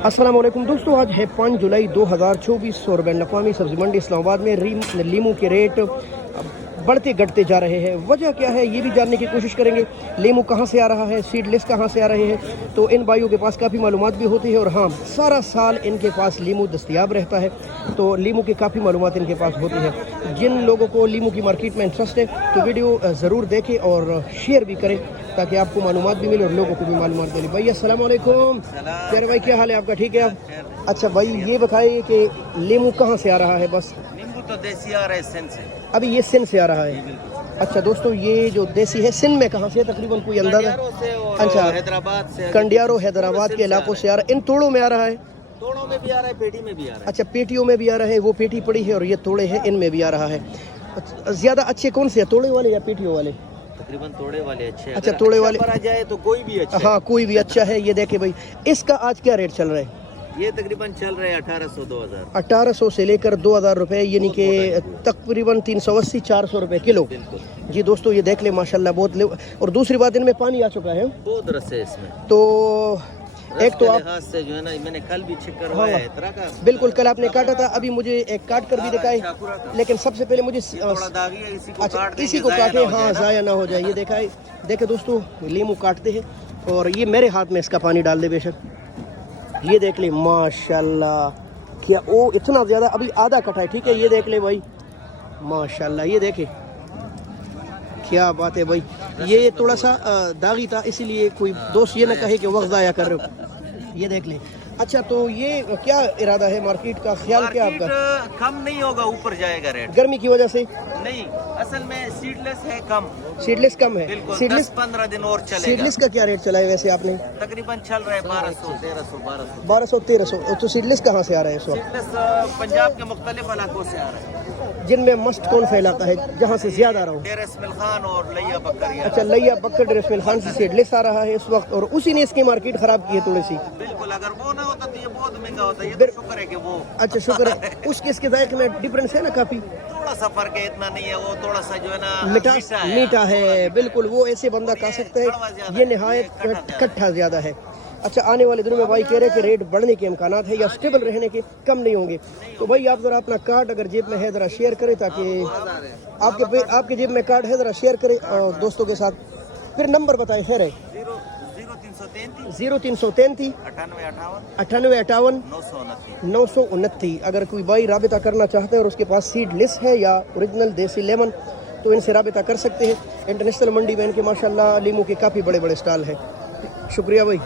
अस्सलाम वालेकुम दोस्तों, आज है 5 जुलाई 2024 और बैन अवी सब्ज़ी मंडी इस्लामाबाद में लीमू के रेट बढ़ते घटते जा रहे हैं। वजह क्या है ये भी जानने की कोशिश करेंगे। लीमू कहाँ से आ रहा है, सीडलेस कहाँ से आ रहे हैं, तो इन भाइयों के पास काफ़ी मालूमात भी होती है और हाँ, सारा साल इनके पास लीमू दस्तयाब रहता है, तो लीमू की काफ़ी मालूमात इनके पास होती है। जिन लोगों को लीमू की मार्केट में इंटरेस्ट है तो वीडियो ज़रूर देखें और शेयर भी करें ताकि आपको मालूमात भी मिले और लोगों को भी मालूमात मिले। भाई अस्सलाम वालेकुम। प्यारे भाई, क्या हाल है आपका? ठीक है आप? अच्छा भाई, ये बताइए कि लीमू कहाँ से आ रहा है? बस नींबू तो देसी आ रहा है सिंध से। अभी ये सिंध से आ रहा है। अच्छा दोस्तों, ये जो देसी है सिंध में कहाँ से तकरीबन कोई अंदाजा? अच्छा, हैदराबाद से, कंडियारो हैदराबाद के इलाकों से आ रहा है। इन तोड़ों में आ रहा है? तोड़ों में भी आ रहा है, पेटी में भी आ रहा है। अच्छा, पेटियों में भी आ रहा है। वो पेटी पड़ी है और ये तोड़े हैं, इनमें भी आ रहा है। ज़्यादा अच्छे कौन से हैं, तोड़े वाले या पेटियों वाले? तकरीबन तोड़े वाले अच्छे हैं। अच्छा, तोड़े वाले पर आ जाए तो कोई भी अच्छा हाँ, कोई भी अच्छा है। ये देखे भाई, इसका आज क्या रेट चल रहा है? ये तकरीबन चल रहे हैं 1800-2000। 1800 से लेकर 2000 रुपये, यानी कि तकरीबन 380-400 रुपये किलो। जी दोस्तों, ये देख ले माशाल्लाह बहुत। और दूसरी बात, इनमें पानी आ चुका है, बहुत रस है इसमें। तो एक तो आप से जो है ना, मैंने कल भी चेक करवाया है तरह का। बिल्कुल, कल आपने काटा था, अभी मुझे एक काट कर भी दिखाए, लेकिन सबसे पहले मुझे थोड़ा दागी है, इसी को अच्छा, काट देंगे, इसी को काटे, हाँ, ज़ाया ना हो जाए। ये देखा है, देखे दोस्तों, लीमू काटते हैं और ये मेरे हाथ में इसका पानी डाल दे बेशक। ये देख ले माशाल्लाह, क्या ओ इतना ज़्यादा, अभी आधा कटा है, ठीक है। ये देख ले भाई माशाल्लाह, ये देखे क्या बात है भाई। ये थोड़ा सा दागी था, इसीलिए कोई दोस्त ये ना कहे कि वक्त ज़ाया कर रहे हो। ये देख ले। अच्छा, तो ये क्या इरादा है मार्केट का, ख्याल क्या आपका? कम नहीं होगा, ऊपर जाएगा रेट गर्मी की वजह से? नहीं, असल में सीडलेस है कम। सीडलेस कम है? सीडलेस 10-15 दिन और चलेगा। सीडलेस का क्या रेट चला है वैसे आपने? तकरीबन चल रहा है 1200-1300। 1200-1300। तो सीडलेस कहाँ से आ रहा है इस वक्त? सीडलेस पंजाब के मुख्तलिफ इलाकों से आ रहा है, जिनमें मस्ट कौन सा इलाका है जहाँ से ज्यादा आ रहा हूँ? डेर इस्माइल खान और लैया बकर। अच्छा, लैया बकर डेर इस्माइल खान से सीडलेस आ रहा है इस वक्त, और उसी ने इसकी मार्केट खराब की है थोड़ी सी। बिल्कुल, अगर वो ना होता तो ये बहुत महंगा होता। ये तो शुक्र है कि वो। अच्छा, शुक्र है। उसके इसके जायके में डिफरेंस है ना काफी? थोड़ा सा फर्क है, इतना नहीं है। वो थोड़ा सा जो है ना मीठा है। बिल्कुल, वो ऐसे बंदा खा सकता है, ये निहायत खट्टा ज्यादा है। अच्छा, आने वाले दिनों में भाई कह रहे हैं कि रेट बढ़ने के इम्कानात है या स्टेबल रहने के, कम नहीं होंगे। तो भाई आप जरा अपना कार्ड अगर जेब में है जरा शेयर करें, ताकि आपके जेब में कार्ड है जरा शेयर करें और दोस्तों के साथ। फिर नंबर बताएं। खैर है 0333 9858 929। अगर कोई भाई राबिता करना चाहते हैं और उसके पास सीडलेस है या ओरिजिनल देसी लेमन, तो इनसे राबिता कर सकते हैं। इंटरनेशनल मंडी में इनके माशाल्लाह लीमू के काफ़ी बड़े बड़े स्टॉल हैं। शुक्रिया भाई।